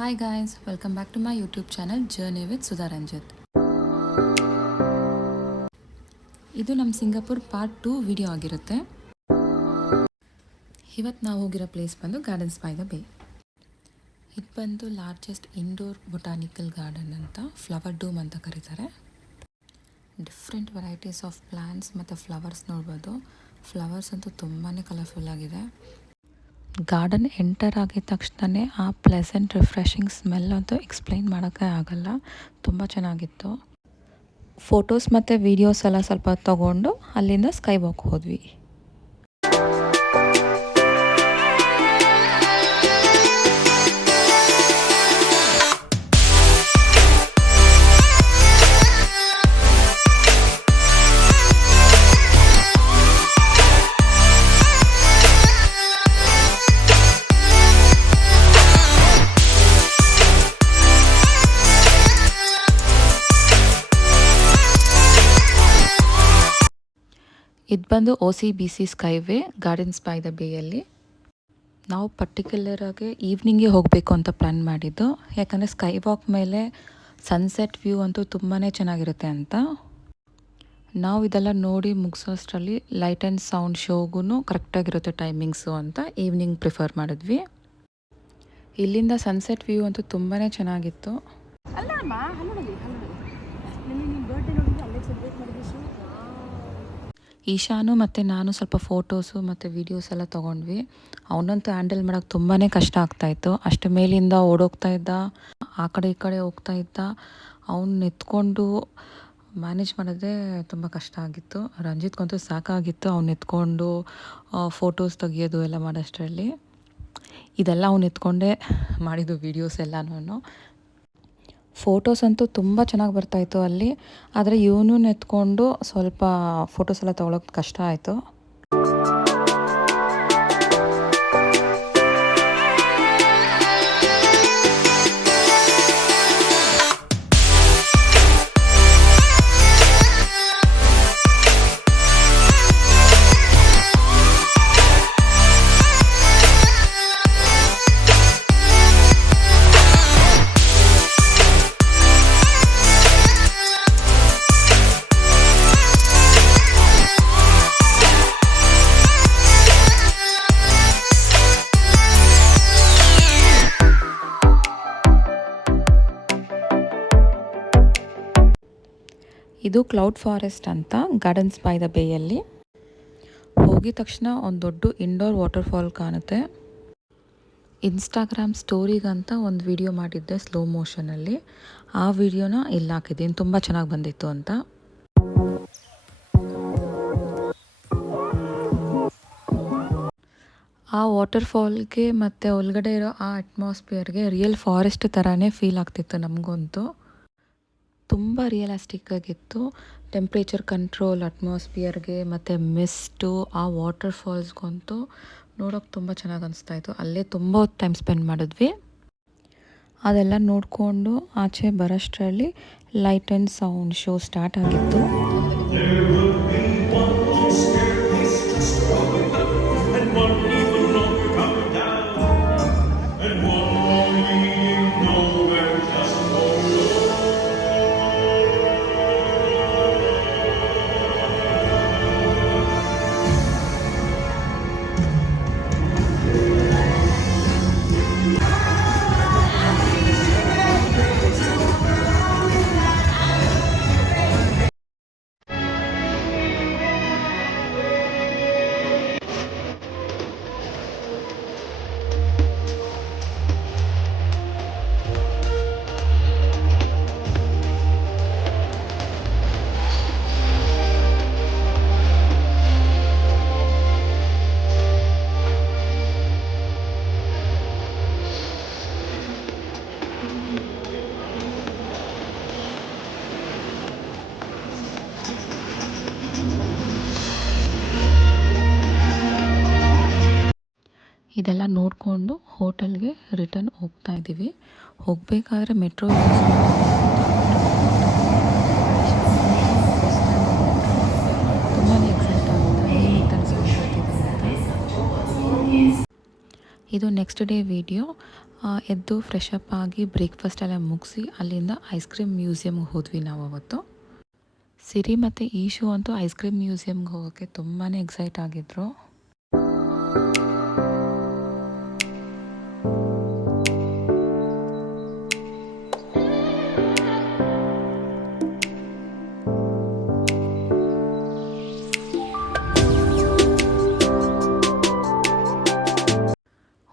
Hi guys, welcome back to my YouTube channel Journey with Sudha Ranjit. ಇದು ನಮ್ಮ Singapore part 2 video ಆಗಿರುತ್ತೆ. ಇವತ್ತು ನಾವು ಹೋಗಿರೋ ಪ್ಲೇಸ್ ಬಂದು ಗಾರ್ಡನ್ಸ್ ಬೈ ದ ಬೇ. ಇದು ಬಂದು ಲಾರ್ಜೆಸ್ಟ್ ಇಂಡೋರ್ ಬೊಟಾನಿಕಲ್ ಗಾರ್ಡನ್ ಅಂತ, ಫ್ಲವರ್ ಡೂಮ್ ಅಂತ ಕರೀತಾರೆ. ಡಿಫ್ರೆಂಟ್ ವೆರೈಟೀಸ್ ಆಫ್ ಪ್ಲಾಂಟ್ಸ್ ಮತ್ತು ಫ್ಲವರ್ಸ್ ನೋಡ್ಬೋದು. ಫ್ಲವರ್ಸ್ ಅಂತೂ ತುಂಬಾ ಕಲರ್ಫುಲ್ ಆಗಿದೆ. ಗಾರ್ಡನ್ ಎಂಟರ್ ಆಗಿದ ತಕ್ಷಣವೇ ಆ ಪ್ಲೆಸೆಂಟ್ ರಿಫ್ರೆಶಿಂಗ್ ಸ್ಮೆಲ್ ಅಂತೂ ಎಕ್ಸ್ಪ್ಲೈನ್ ಮಾಡೋಕ್ಕೆ ಆಗಲ್ಲ. ತುಂಬ ಚೆನ್ನಾಗಿತ್ತು. ಫೋಟೋಸ್ ಮತ್ತು ವೀಡಿಯೋಸ್ ಎಲ್ಲ ಸ್ವಲ್ಪ ತೊಗೊಂಡು ಅಲ್ಲಿಂದ ಸ್ಕೈ ವಾಕ್ ಹೋದ್ವಿ. ಇದು ಬಂದು OCBC skyway gardens by the ಬೇಯಲ್ಲಿ. ನಾವು ಪರ್ಟಿಕ್ಯುಲರಾಗಿ ಈವ್ನಿಂಗೇ ಹೋಗಬೇಕು ಅಂತ ಪ್ಲ್ಯಾನ್ ಮಾಡಿದ್ದು, ಯಾಕಂದರೆ ಸ್ಕೈ ವಾಕ್ ಮೇಲೆ ಸನ್ಸೆಟ್ ವ್ಯೂ ಅಂತೂ ತುಂಬಾ ಚೆನ್ನಾಗಿರುತ್ತೆ ಅಂತ. ನಾವು ಇದೆಲ್ಲ ನೋಡಿ ಮುಗಿಸೋಷ್ಟರಲ್ಲಿ ಲೈಟ್ ಆ್ಯಂಡ್ ಸೌಂಡ್ ಶೋಗೂ ಕರೆಕ್ಟಾಗಿರುತ್ತೆ ಟೈಮಿಂಗ್ಸು ಅಂತ ಈವ್ನಿಂಗ್ ಪ್ರಿಫರ್ ಮಾಡಿದ್ವಿ. ಇಲ್ಲಿಂದ ಸನ್ಸೆಟ್ ವ್ಯೂ ಅಂತೂ ತುಂಬಾ ಚೆನ್ನಾಗಿತ್ತು. ಈಶಾನು ಮತ್ತು ನಾನು ಸ್ವಲ್ಪ ಫೋಟೋಸು ಮತ್ತು ವೀಡಿಯೋಸ್ ಎಲ್ಲ ತೊಗೊಂಡ್ವಿ. ಅವನಂತೂ ಹ್ಯಾಂಡಲ್ ಮಾಡೋಕ್ಕೆ ತುಂಬಾ ಕಷ್ಟ ಆಗ್ತಾಯಿತ್ತು. ಅಷ್ಟು ಮೇಲಿಂದ ಓಡೋಗ್ತಾ ಇದ್ದ, ಆ ಕಡೆ ಈ ಕಡೆ ಹೋಗ್ತಾ ಇದ್ದ. ಅವನ್ನ ಎತ್ಕೊಂಡು ಮ್ಯಾನೇಜ್ ಮಾಡೋದೇ ತುಂಬ ಕಷ್ಟ ಆಗಿತ್ತು. ರಂಜಿತ್ಗಂತೂ ಸಾಕಾಗಿತ್ತು ಅವ್ನು ಎತ್ಕೊಂಡು ಫೋಟೋಸ್ ತೆಗಿಯೋದು ಎಲ್ಲ ಮಾಡೋಷ್ಟರಲ್ಲಿ. ಇದೆಲ್ಲ ಅವ್ನು ಎತ್ಕೊಂಡೇ ಮಾಡಿದ್ದು ವೀಡಿಯೋಸ್ ಎಲ್ಲನೂ. ಫೋಟೋಸ್ ಅಂತೂ ತುಂಬ ಚೆನ್ನಾಗಿ ಬರ್ತಾಯಿತ್ತು ಅಲ್ಲಿ. ಆದರೆ ಇವನು ಎತ್ಕೊಂಡು ಸ್ವಲ್ಪ ಫೋಟೋಸ್ ಎಲ್ಲ ತೊಗೊಳೋಕ್ಕೆ ಕಷ್ಟ ಆಯಿತು. ಇದು ಕ್ಲೌಡ್ ಫಾರೆಸ್ಟ್ ಅಂತ ಗಾರ್ಡನ್ಸ್ ಬೈ ದ ಬೇಯಲ್ಲಿ. ಹೋಗಿದ ತಕ್ಷಣ ಒಂದು ದೊಡ್ಡ ಇಂಡೋರ್ ವಾಟರ್ಫಾಲ್ ಕಾಣುತ್ತೆ. ಇನ್ಸ್ಟಾಗ್ರಾಮ್ ಸ್ಟೋರಿಗಂತ ಒಂದು ವಿಡಿಯೋ ಮಾಡಿದ್ದೆ ಸ್ಲೋ ಮೋಷನಲ್ಲಿ. ಆ ವಿಡಿಯೋನ ಇಲ್ಲಿ ಹಾಕಿದ್ದೀನಿ, ತುಂಬ ಚೆನ್ನಾಗಿ ಬಂದಿತ್ತು ಅಂತ. ಆ ವಾಟರ್ಫಾಲ್ಗೆ ಮತ್ತು ಒಳಗಡೆ ಇರೋ ಆ ಅಟ್ಮಾಸ್ಫಿಯರ್ಗೆ ರಿಯಲ್ ಫಾರೆಸ್ಟ್ ಥರನೇ ಫೀಲ್ ಆಗ್ತಿತ್ತು ನಮಗಂತೂ. ತುಂಬ ರಿಯಲಿಸ್ಟಿಕ್ ಆಗಿತ್ತು. ಟೆಂಪ್ರೇಚರ್ ಕಂಟ್ರೋಲ್ ಅಟ್ಮಾಸ್ಫಿಯರ್ಗೆ ಮತ್ತು ಮಿಸ್ಟು ಆ ವಾಟರ್ ಫಾಲ್ಸ್ಗಂತೂ ನೋಡೋಕೆ ತುಂಬ ಚೆನ್ನಾಗಿ ಅನಿಸ್ತಾಯಿತ್ತು. ಅಲ್ಲೇ ತುಂಬ ಹೊತ್ತು ಟೈಮ್ ಸ್ಪೆಂಡ್ ಮಾಡಿದ್ವಿ. ಅದೆಲ್ಲ ನೋಡಿಕೊಂಡು ಆಚೆ ಬರೋಷ್ಟರಲ್ಲಿ light and sound show start ಆಗಿತ್ತು. ಇದೆಲ್ಲ ನೋಡಿಕೊಂಡು ಹೋಟೆಲ್ಗೆ ರಿಟರ್ನ್ ಹೋಗ್ತಾ ಇದ್ದೀವಿ. ಹೋಗಬೇಕಾದ್ರೆ ಮೆಟ್ರೋ ಯೂಸ್ ತುಂಬಾ ಎಕ್ಸೈಟ್ ಆಗುತ್ತೆ ಏನು ತರಿಸ್ಕೊಂಡು. ಇದು ನೆಕ್ಸ್ಟ್ ಡೇ ವಿಡಿಯೋ. ಎದ್ದು ಫ್ರೆಶ್ ಅಪ್ ಆಗಿ ಬ್ರೇಕ್ಫಾಸ್ಟ್ ಎಲ್ಲ ಮುಗಿಸಿ ಅಲ್ಲಿಂದ ಐಸ್ ಕ್ರೀಮ್ ಮ್ಯೂಸಿಯಮ್ಗೆ ಹೋದ್ವಿ ನಾವು ಅವತ್ತು. ಸಿರಿ ಮತ್ತು ಈಶು ಅಂತೂ ಐಸ್ ಕ್ರೀಮ್ ಮ್ಯೂಸಿಯಮ್ಗೆ ಹೋಗೋಕ್ಕೆ ತುಂಬಾ ಎಕ್ಸೈಟ್ ಆಗಿದ್ರು.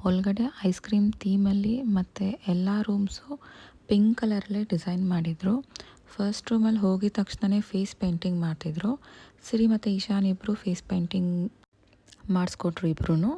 ಒಳಗಡೆ ಐಸ್ ಕ್ರೀಮ್ ಥೀಮಲ್ಲಿ ಮತ್ತು ಎಲ್ಲ ರೂಮ್ಸು ಪಿಂಕ್ ಕಲರಲ್ಲೇ ಡಿಸೈನ್ ಮಾಡಿದರು. ಫಸ್ಟ್ ರೂಮಲ್ಲಿ ಹೋಗಿದ ತಕ್ಷಣವೇ ಫೇಸ್ ಪೇಂಟಿಂಗ್ ಮಾಡ್ತಿದ್ರು. ಸಿರಿ ಮತ್ತು ಈಶಾನ್ ಇಬ್ಬರು ಫೇಸ್ ಪೇಂಟಿಂಗ್ ಮಾಡಿಸ್ಕೊಟ್ರು ಇಬ್ಬರೂ.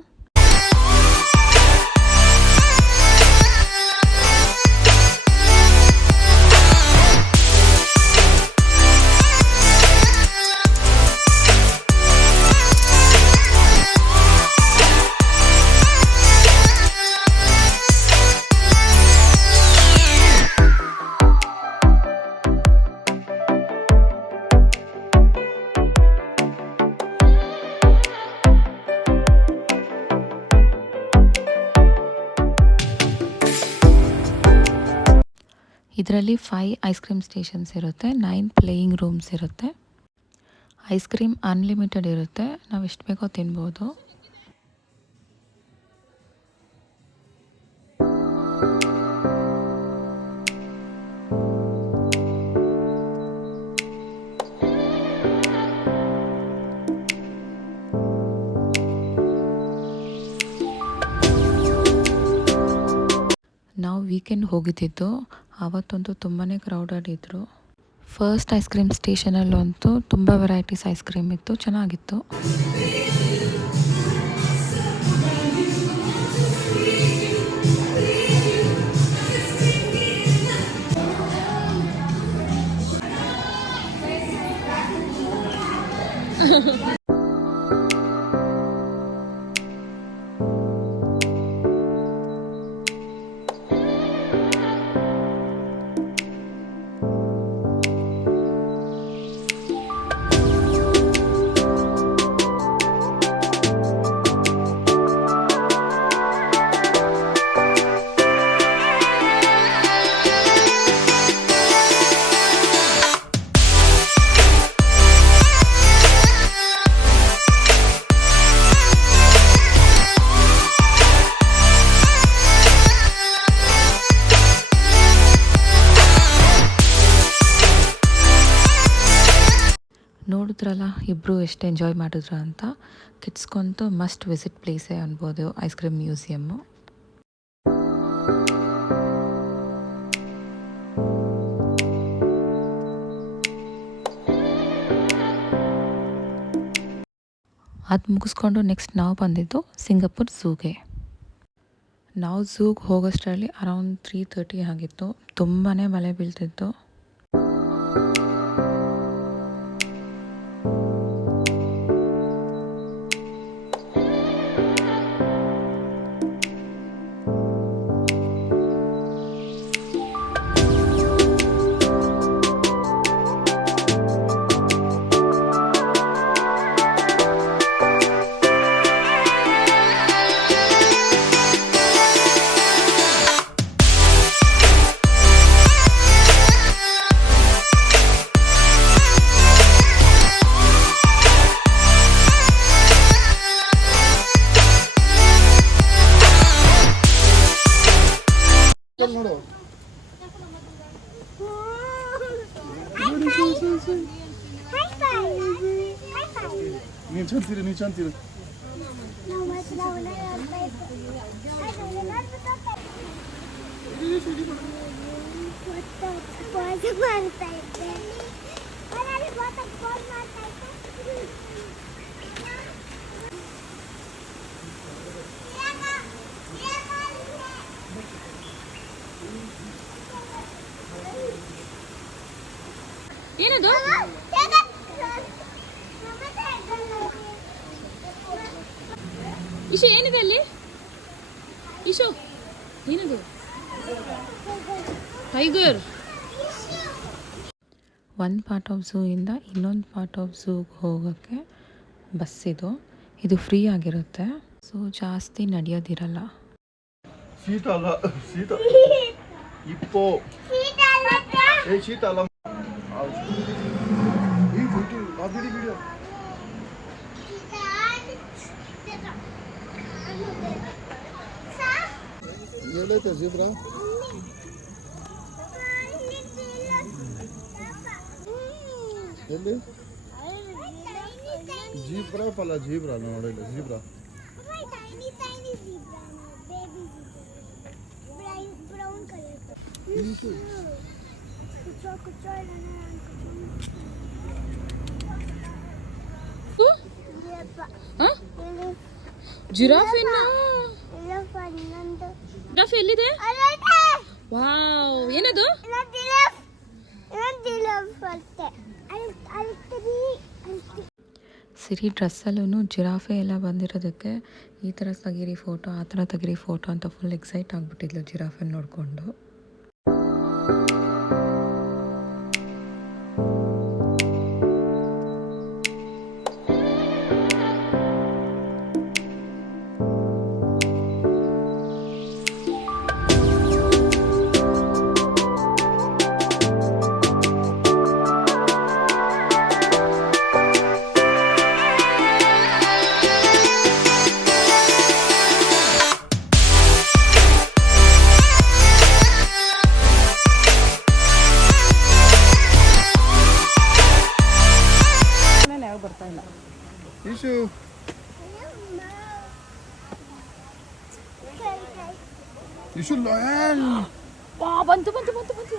ಇದರಲ್ಲಿ 5 ಐಸ್ ಕ್ರೀಮ್ ಸ್ಟೇಷನ್ಸ್ ಇರುತ್ತೆ, 9 ಪ್ಲೇಯಿಂಗ್ ರೂಮ್ಸ್ ಇರುತ್ತೆ. ಐಸ್ ಕ್ರೀಮ್ ಅನ್ಲಿಮಿಟೆಡ್ ಇರುತ್ತೆ, ನಾವು ಎಷ್ಟು ಬೇಕೋ ತಿನ್ಬೋದು. ನಾವು ವೀಕೆಂಡ್ ಹೋಗಿದ್ದಿದ್ದು, ಆವತ್ತಂತೂ ತುಂಬಾ ಕ್ರೌಡೆಡ್ ಇದ್ದರು. ಫಸ್ಟ್ ಐಸ್ ಕ್ರೀಮ್ ಸ್ಟೇಷನಲ್ಲಂತೂ ತುಂಬ ವೆರೈಟೀಸ್ ಐಸ್ ಕ್ರೀಮ್ ಇತ್ತು, ಚೆನ್ನಾಗಿತ್ತು. ನೋಡಿದ್ರಲ್ಲ ಇಬ್ಬರು ಎಷ್ಟು ಎಂಜಾಯ್ ಮಾಡಿದ್ರು ಅಂತ. ಕಿಡ್ಸ್ಗಂತೂ ಮಸ್ಟ್ ವಿಸಿಟ್ ಪ್ಲೇಸೇ ಅನ್ಬೋದು ಐಸ್ ಕ್ರೀಮ್ ಮ್ಯೂಸಿಯಮ್ಮು. ಅದು ಮುಗಿಸ್ಕೊಂಡು ನೆಕ್ಸ್ಟ್ ನಾವು ಬಂದಿದ್ದು ಸಿಂಗಾಪುರ್ ಝೂಗೆ. ನಾವು ಝೂಗೆ ಹೋಗೋಷ್ಟರಲ್ಲಿ ಅರೌಂಡ್ 3:30 ಆಗಿತ್ತು. ತುಂಬಾ ಮಳೆ ಬೀಳ್ತಿತ್ತು. ನೀನು ಚಂತೀರಿ ಏನದು? ಇಶು ಏನಿದೆ ಅಲ್ಲಿ? ಇಶು ಏನದು? ಟೈಗರ್. ಒಂದು ಪಾರ್ಟ್ ಆಫ್ ಝೂ ಇಂದ ಇನ್ನೊಂದು ಪಾರ್ಟ್ ಆಫ್ ಝೂಗೆ ಹೋಗೋಕ್ಕೆ ಬಸ್ ಇದು ಫ್ರೀ ಆಗಿರುತ್ತೆ. ಸೊ ಜಾಸ್ತಿ ನಡೆಯೋದಿರಲ್ಲ. ಶೀತ ಅಲ್ಲ ಶೀತ ಇಪ್ಪೋ ಏ ಶೀತ ಅಲ್ಲ ಈ ಫೋಟೋ ಆ ವಿಡಿಯೋ ಎಲ್ಲೈತೆ ಜೀಬ್ರಾ ಎಲ್ಲಿ ಜೀಬ್ರಾ ಪಲ್ಲ ಜೀಬ್ರಾ ನೋಡಿಲ್ಲ ಜೀಬ್ರಾ ಜಿರಾಫೆನ ಜಿರಾಫೆ ಎಲ್ಲಿದೆ? ವಾವ್, ಏನದು? ಸಿರಿ ಡ್ರೆಸ್ಸಲ್ಲೂ ಜಿರಾಫೆ ಎಲ್ಲ ಬಂದಿರೋದಕ್ಕೆ ಈ ಥರ ತೆಗೀರಿ ಫೋಟೋ ಆ ಥರ ತೆಗೀರಿ ಫೋಟೋ ಅಂತ ಫುಲ್ ಎಕ್ಸೈಟ್ ಆಗಿಬಿಟ್ಟಿದ್ಲು ಜಿರಾಫೆನ ನೋಡಿಕೊಂಡು. ಇಶು ಇಶು ಲಯನ್ ಬಂತು ಬಂತು ಬಂತು ಬಂತು.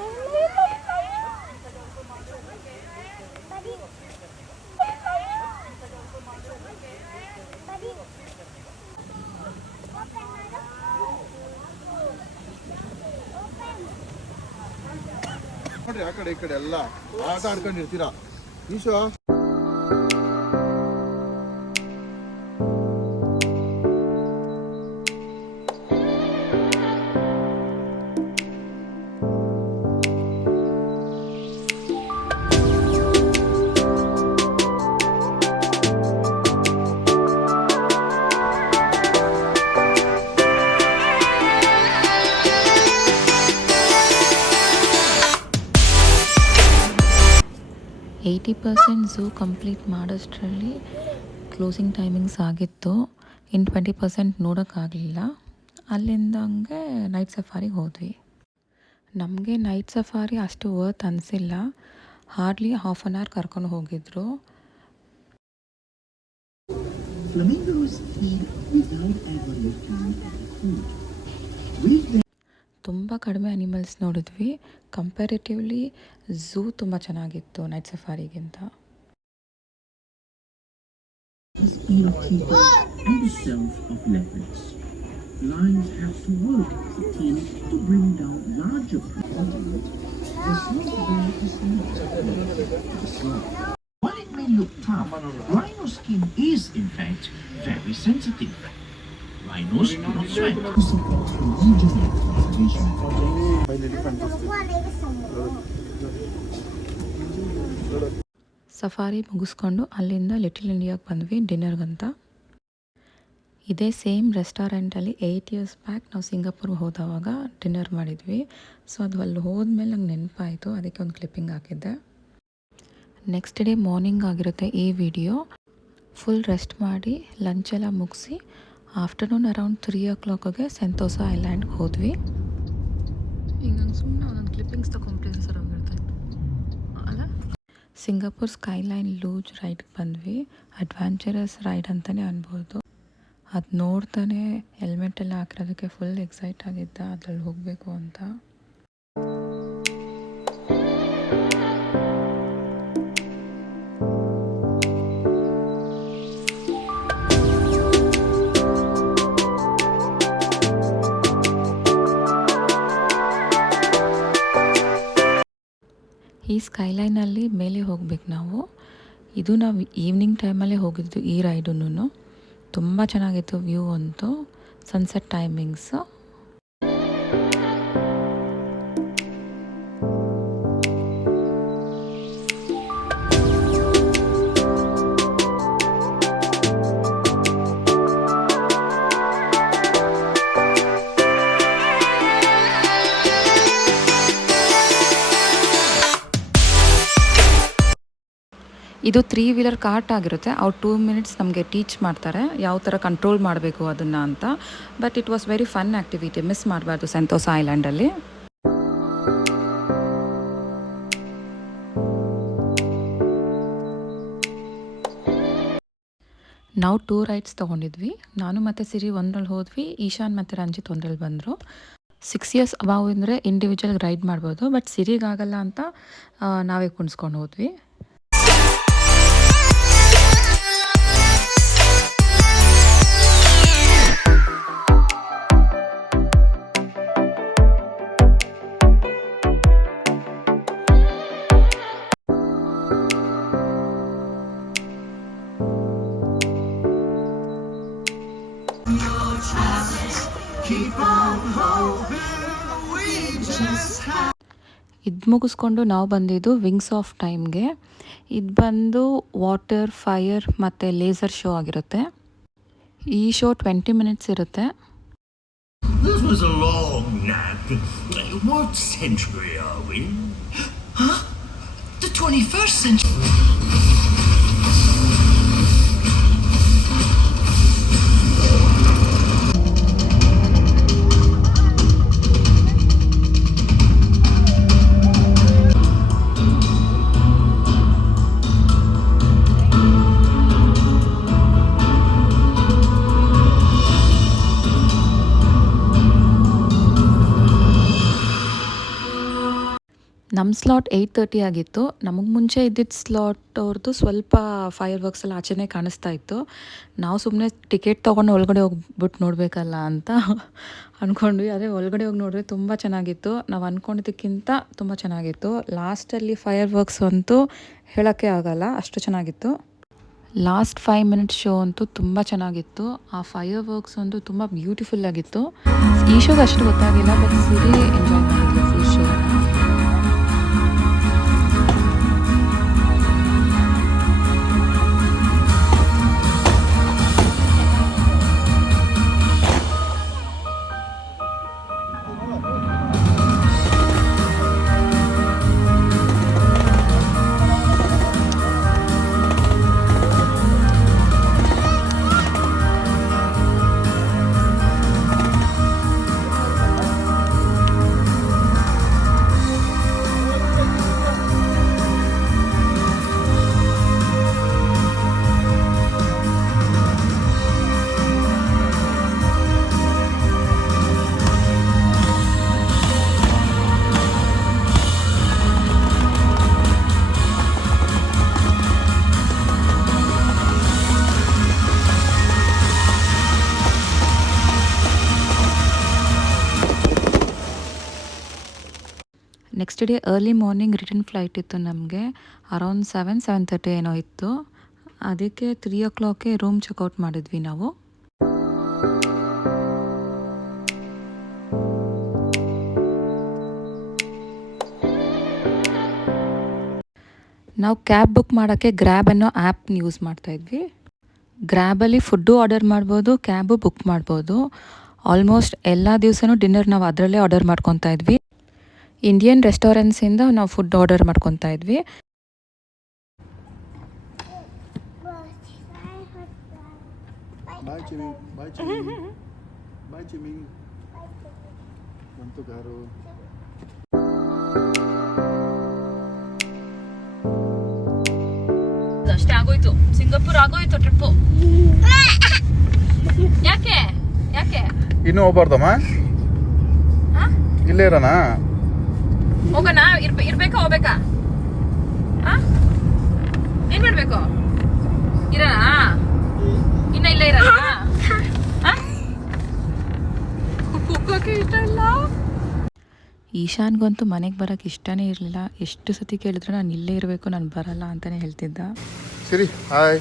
ನೋಡ್ರಿ ಆ ಕಡೆ ಈ ಕಡೆ ಎಲ್ಲ ಆಟ ಆಡ್ಕೊಂಡಿರ್ತೀರಾ Ishu. Eighty percent zoo complete ಮಾಡೋಷ್ಟರಲ್ಲಿ ಕ್ಲೋಸಿಂಗ್ ಟೈಮಿಂಗ್ಸ್ ಆಗಿತ್ತು. ಇನ್ನು 20% ನೋಡೋಕ್ಕಾಗಲಿಲ್ಲ. ಅಲ್ಲಿಂದ ಹಂಗೆ ನೈಟ್ ಸಫಾರಿಗೆ ಹೋದ್ವಿ. ನಮಗೆ ನೈಟ್ ಸಫಾರಿ ಅಷ್ಟು ವರ್ತ್ ಅನಿಸಿಲ್ಲ. ಹಾರ್ಡ್ಲಿ ಹಾಫ್ ಆನ್ ಅವರ್ ಕರ್ಕೊಂಡು ಹೋಗಿದ್ರು. ತುಂಬ ಕಡಿಮೆ ಅನಿಮಲ್ಸ್ ನೋಡಿದ್ವಿ. ಕಂಪ್ಯಾರಿಟಿವ್ಲಿ ಝೂ ತುಂಬ ಚೆನ್ನಾಗಿತ್ತು night ಸಫಾರಿಗಿಂತ. Lions have to work as a team to bring down larger prey. The snake bear is not. While it may look tough, rhino skin is in fact very sensitive. Rhinos do not sweat to support regional conservation. Safari ಮುಗಿಸ್ಕೊಂಡು ಅಲ್ಲಿಂದ little ಇಂಡಿಯಾಗೆ ಬಂದ್ವಿ ಡಿನ್ನರ್ಗಂತ. ಇದೇ same ರೆಸ್ಟೋರೆಂಟಲ್ಲಿ 8 years back ನಾವು ಸಿಂಗಾಪುರ್ಗೆ ಹೋದವಾಗ dinner ಮಾಡಿದ್ವಿ. So ಅದು ಅಲ್ಲಿ ಹೋದ್ಮೇಲೆ ನಂಗೆ ನೆನಪಾಯಿತು, ಅದಕ್ಕೆ ಒಂದು ಕ್ಲಿಪ್ಪಿಂಗ್ ಹಾಕಿದ್ದೆ. ನೆಕ್ಸ್ಟ್ ಡೇ ಮಾರ್ನಿಂಗ್ ಆಗಿರುತ್ತೆ ಈ ವಿಡಿಯೋ. ಫುಲ್ ರೆಸ್ಟ್ ಮಾಡಿ ಲಂಚೆಲ್ಲ ಮುಗಿಸಿ ಆಫ್ಟರ್ನೂನ್ ಅರೌಂಡ್ 3 o'clockಗೆ ಸೆಂತೋಸಾ ಐಲ್ಯಾಂಡ್ಗೆ ಹೋದ್ವಿ. ಹಿಂಗೆ ಸುಮ್ಮನೆ ಒಂದೊಂದು ಕ್ಲಿಪ್ಪಿಂಗ್ಸ್ ತಗೊಂಡ್ಬಿಟ್ಟಿದ್ರೆ ಸರಿಯಾಗಿರುತ್ತೆ ಅಲ್ಲ. ಸಿಂಗಾಪುರ್ ಸ್ಕೈಲೈನ್ ಲೂಜ್ ರೈಡ್ಗೆ ಬಂದ್ವಿ. ಅಡ್ವೆಂಚರಸ್ ರೈಡ್ ಅಂತಲೇ ಅನ್ಬೋದು. ಅದು ನೋಡ್ತಾನೆ ಹೆಲ್ಮೆಟ್ ಎಲ್ಲ ಹಾಕಿರೋದಕ್ಕೆ ಫುಲ್ ಎಕ್ಸೈಟ್ ಆಗಿದ್ದ ಅದ್ರಲ್ಲಿ ಹೋಗಬೇಕು ಅಂತ. ಈ ಸ್ಕೈಲೈನಲ್ಲಿ ಮೇಲೆ ಹೋಗ್ಬೇಕು ನಾವು. ಇದು ನಾವು ಈವ್ನಿಂಗ್ ಟೈಮಲ್ಲೇ ಹೋಗಿದ್ದು ಈ ರೈಡನ್ನು. ತುಂಬ ಚೆನ್ನಾಗಿತ್ತು ವ್ಯೂ ಅಂತೂ. Sunset timings. ಇದು 3 ವೀಲರ್ ಕಾರ್ಟ್ ಆಗಿರುತ್ತೆ. ಅವ್ರು 2 ಮಿನಿಟ್ಸ್ ನಮಗೆ ಟೀಚ್ ಮಾಡ್ತಾರೆ ಯಾವ ಥರ ಕಂಟ್ರೋಲ್ ಮಾಡಬೇಕು ಅದನ್ನು ಅಂತ. But it was very fun activity, miss ಮಾಡಬಾರ್ದು ಸೆಂಟೋಸಾ ಐಲ್ಯಾಂಡಲ್ಲಿ. ನಾವು 2 ರೈಡ್ಸ್ ತೊಗೊಂಡಿದ್ವಿ. ನಾನು ಮತ್ತು ಸಿರಿ ಒಂದ್ರಲ್ಲಿ ಹೋದ್ವಿ, ಈಶಾನ್ ಮತ್ತು ರಂಜಿತ್ ಒಂದ್ರಲ್ಲಿ ಬಂದರು. 6 ಇಯರ್ಸ್ ಅಬಾವ್ ಅಂದರೆ ಇಂಡಿವಿಜುವಲ್ ರೈಡ್ ಮಾಡ್ಬೋದು, ಬಟ್ ಸಿರಿಗಾಗಲ್ಲ ಅಂತ ನಾವೇ ಕುಣಿಸ್ಕೊಂಡು ಹೋದ್ವಿ. ಇದು ಮುಗಿಸ್ಕೊಂಡು ನಾವು ಬಂದಿದ್ದು ವಿಂಗ್ಸ್ ಆಫ್ ಟೈಮ್ಗೆ. ಇದು ಬಂದು ವಾಟರ್, ಫೈರ್ ಮತ್ತು ಲೇಸರ್ ಶೋ ಆಗಿರುತ್ತೆ. ಈ ಶೋ 20 ಮಿನಿಟ್ಸ್ ಇರುತ್ತೆ. This was a long nap. What century are we? Huh? The 21st century. ನಮ್ಮ ಸ್ಲಾಟ್ 8:30 ಆಗಿತ್ತು. ನಮಗೆ ಮುಂಚೆ ಇದ್ದಿದ್ದ ಸ್ಲಾಟ್ ಅವ್ರದ್ದು ಸ್ವಲ್ಪ ಫೈರ್ ವರ್ಕ್ಸ್ ಎಲ್ಲ ಆಚೆನೇ ಕಾಣಿಸ್ತಾ ಇತ್ತು. ನಾವು ಸುಮ್ಮನೆ ಟಿಕೆಟ್ ತೊಗೊಂಡು ಒಳಗಡೆ ಹೋಗ್ಬಿಟ್ಟು ನೋಡಬೇಕಲ್ಲ ಅಂತ ಅಂದ್ಕೊಂಡ್ವಿ. ಅದೇ ಒಳಗಡೆ ಹೋಗಿ ನೋಡಿದ್ರೆ ತುಂಬ ಚೆನ್ನಾಗಿತ್ತು. ನಾವು ಅಂದ್ಕೊಂಡಿದ್ದಕ್ಕಿಂತ ತುಂಬ ಚೆನ್ನಾಗಿತ್ತು. ಲಾಸ್ಟಲ್ಲಿ ಫೈರ್ ವರ್ಕ್ಸ್ ಅಂತೂ ಹೇಳೋಕ್ಕೆ ಆಗಲ್ಲ, ಅಷ್ಟು ಚೆನ್ನಾಗಿತ್ತು. ಲಾಸ್ಟ್ 5 ಮಿನಿಟ್ಸ್ ಶೋ ಅಂತೂ ತುಂಬ ಚೆನ್ನಾಗಿತ್ತು. ಆ ಫೈರ್ ವರ್ಕ್ಸ್ ಅಂತೂ ತುಂಬ ಬ್ಯೂಟಿಫುಲ್ ಆಗಿತ್ತು. ಈ ಶೋಗೆ ಅಷ್ಟು ಗೊತ್ತಾಗಿಲ್ಲ, ಬಟ್ ಸಿರಿ ಎಂಜಾಯ್ ಮಾಡಿದ್ವಿ full show. Next day early morning return flight ಇತ್ತು ನಮಗೆ. ಅರೌಂಡ್ 7:30 ಏನೋ ಇತ್ತು. ಅದಕ್ಕೆ 3 o'clockಗೆ ರೂಮ್ ಚೆಕ್ಔಟ್ ಮಾಡಿದ್ವಿ ನಾವು. ನಾವು ಕ್ಯಾಬ್ ಬುಕ್ ಮಾಡೋಕ್ಕೆ ಗ್ರ್ಯಾಬ್ ಅನ್ನೋ ಆ್ಯಪ್ ಯೂಸ್ ಮಾಡ್ತಾಯಿದ್ವಿ. ಗ್ರ್ಯಾಬಲ್ಲಿ ಫುಡ್ಡು ಆರ್ಡರ್ ಮಾಡ್ಬೋದು, ಕ್ಯಾಬು ಬುಕ್ ಮಾಡ್ಬೋದು. ಆಲ್ಮೋಸ್ಟ್ ಎಲ್ಲ ದಿವಸನೂ ಡಿನ್ನರ್ ನಾವು ಅದರಲ್ಲೇ ಆರ್ಡರ್ ಮಾಡ್ಕೊತಾ ಇದ್ವಿ. ಇಂಡಿಯನ್ ರೆಸ್ಟೋರೆಂಟ್ಸಿಂದ ನಾವು ಫುಡ್ ಆರ್ಡರ್ ಮಾಡ್ಕೊತಾ ಇದ್ವಿ. ಬಾಯ್ ಚಿಮಿ, ಬಾಯ್ ಚಿಮಿ, ಬಾಯ್ ಚಿಮಿ. ಬಂತು ಕಾರು. ಅಷ್ಟೇ ಆಗೋಯ್ತು, ಸಿಂಗಾಪುರ್ ಆಗೋಯ್ತು ಟ್ರಿಪ್ಪು. ಯಾಕೆ ಯಾಕೆ ಇನ್ನೂ ಹೋಗ್ಬಾರ್ದಮ್ಮ, ಇಲ್ಲೇ ಇರೋಣ. ಹೋಗೋಣ? ಇರ್ಬೇಕಾ ಹೋಗ್ಬೇಕಾ? ಏನ್ ಮಾಡ್ಬೇಕು? ಇರೋಣ ಇನ್ನ ಇಲ್ಲ ಇರೋಣ? ಹೋಗೋಕೆ ಇಷ್ಟ ಇಲ್ಲ. ಈಶಾನ್ಗಂತೂ ಮನೆಗೆ ಬರೋಕ್ಕೆ ಇಷ್ಟನೇ ಇರಲಿಲ್ಲ. ಎಷ್ಟು ಸತಿ ಕೇಳಿದ್ರು ನಾನು ಇಲ್ಲೇ ಇರಬೇಕು, ನಾನು ಬರಲ್ಲ ಅಂತಲೇ ಹೇಳ್ತಿದ್ದ. ಸರಿ, ಹಾಯ್.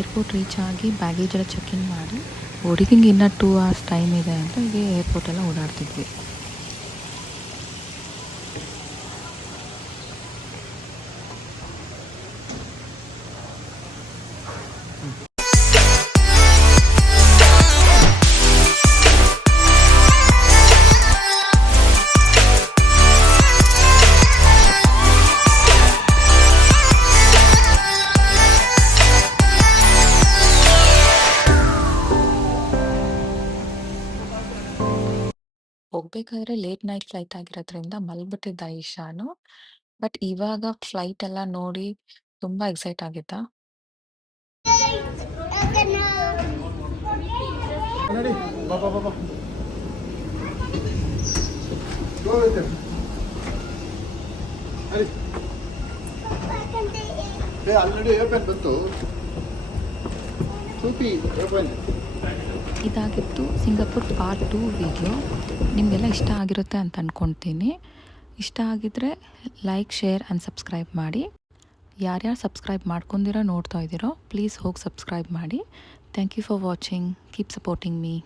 ಏರ್ಪೋರ್ಟ್ ರೀಚ್ ಆಗಿ ಬ್ಯಾಗೇಜ್ ಎಲ್ಲ ಚೆಕ್-ಇನ್ ಮಾಡಿ ಹುಡುಗಿಂಗೆ ಇನ್ನೂ 2 hours ಟೈಮ್ ಇದೆ ಅಂತ ಹೀಗೆ ಏರ್ಪೋರ್ಟೆಲ್ಲ ಓಡಾಡ್ತಿದ್ವಿ. ಹೋಗ್ಬೇಕಾದ್ರೆ ಲೇಟ್ ನೈಟ್ ಫ್ಲೈಟ್ ಆಗಿರೋದ್ರಿಂದ ಮಲ್ಗ್ಬಿಟ್ಟಿದ್ದ ಈಶಾನು. ಬಟ್ ಇವಾಗ ಫ್ಲೈಟ್ ಎಲ್ಲ ನೋಡಿ ತುಂಬ ಎಕ್ಸೈಟ್ ಆಗಿದ್ದ. ನಡಿ ಬಾ ಬಾ ಬಾ ಬಾ ಹೋಗುತ್ತೆ ನಡಿ ಆಲ್ರೆಡಿ ಏರ್ಪೇನ್ ಬಂತು ಚೂಪಿ ಏರ್ಪೇನ್. ಇದಾಗಿತ್ತು ಸಿಂಗಾಪುರ್ ಪಾರ್ಟ್ 2 ವಿಡಿಯೋ. ನಿಮಗೆಲ್ಲ ಇಷ್ಟ ಆಗಿರುತ್ತೆ ಅಂತ ಅಂದ್ಕೊಳ್ತೀನಿ. ಇಷ್ಟ ಆಗಿದ್ರೆ ಲೈಕ್, ಶೇರ್ ಆ್ಯಂಡ್ ಸಬ್ಸ್ಕ್ರೈಬ್ ಮಾಡಿ. ಯಾರ್ಯಾರು ಸಬ್ಸ್ಕ್ರೈಬ್ ಮಾಡ್ಕೊಂಡಿರೋ ನೋಡ್ತಾ ಇದ್ದೀರೋ ಪ್ಲೀಸ್ ಹೋಗಿ ಸಬ್ಸ್ಕ್ರೈಬ್ ಮಾಡಿ. Thank you for watching. Keep supporting me.